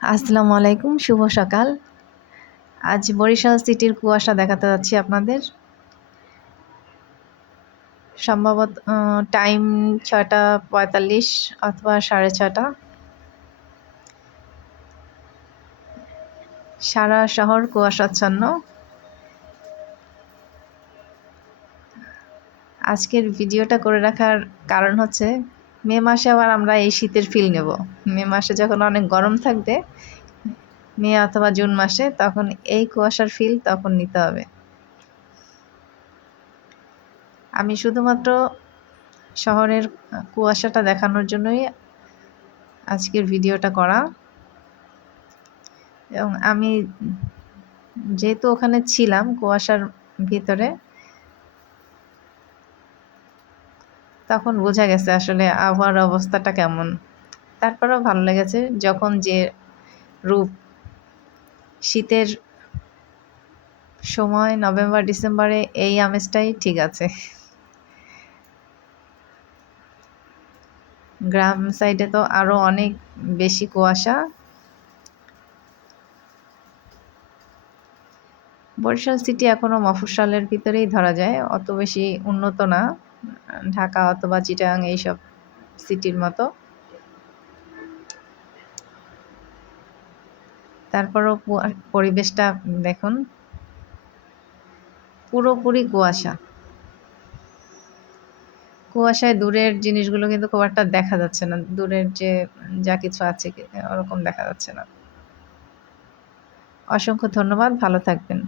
আসসালামু আলাইকুম, শুভ সকাল। আজ বরিশাল সিটির কুয়াশা দেখাতে যাচ্ছি আপনাদের। সম্ভবত টাইম ৬টা ৪৫ অথবা ৬:৩০। সারা শহর কুয়াশাচ্ছন্ন। আজকের ভিডিওটা করে রাখার কারণ হচ্ছে মে মাসে আবার আমরা এই শীতের ফিল নেব। মে মাসে যখন অনেক গরম থাকবে, মে অথবা জুন মাসে, তখন এই কুয়াশার ফিল তখন নিতে হবে। আমি শুধুমাত্র শহরের কুয়াশাটা দেখানোর জন্যই আজকের ভিডিওটা করা। এবং আমি যেহেতু ওখানে ছিলাম কুয়াশার ভিতরে, তখন বোঝা গেছে আসলে আবহাওয়ার অবস্থাটা কেমন। তারপরেও ভালো লেগেছে যখন যে রূপ। শীতের সময় নভেম্বর ডিসেম্বরে এই আমেজটাই ঠিক আছে। গ্রাম সাইডে তো আরো অনেক বেশি কুয়াশা। বরিশাল সিটি এখনো মফস্বলের ভিতরেই ধরা যায়, অত বেশি উন্নত না ঢাকা অথবা চিটাগাং এইসব সিটির মতো। তারপরও পরিবেশটা দেখুন, পুরোপুরি কুয়াশা। কুয়াশায় দূরের জিনিসগুলো কিন্তু খুব একটা দেখা যাচ্ছে না, দূরের যে যা কিছু আছে ওরকম দেখা যাচ্ছে না। অসংখ্য ধন্যবাদ, ভালো থাকবেন।